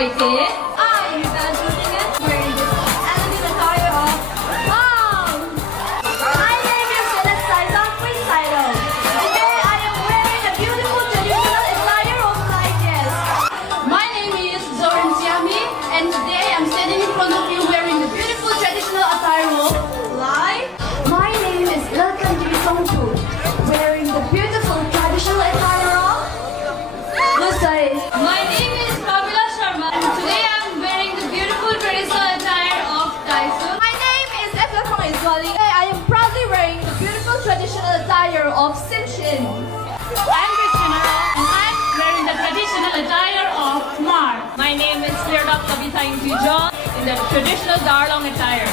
itih. I'm graduating and wearing this elegant attire of thuam. My name is recital. Today I am wearing a beautiful traditional attire of lightness. My name is and today I'm standing in front of you wearing the beautiful traditional attire of light. My name is wearing the beautiful traditional attire of Lusai. My name is and today I'm wearing the beautiful traditional attire of Taisun. My name is Today I am proudly wearing the beautiful traditional attire of Sinchin. I'm Christina and I'm wearing the traditional attire of Mar. My name is Clear in the traditional Darlong attire.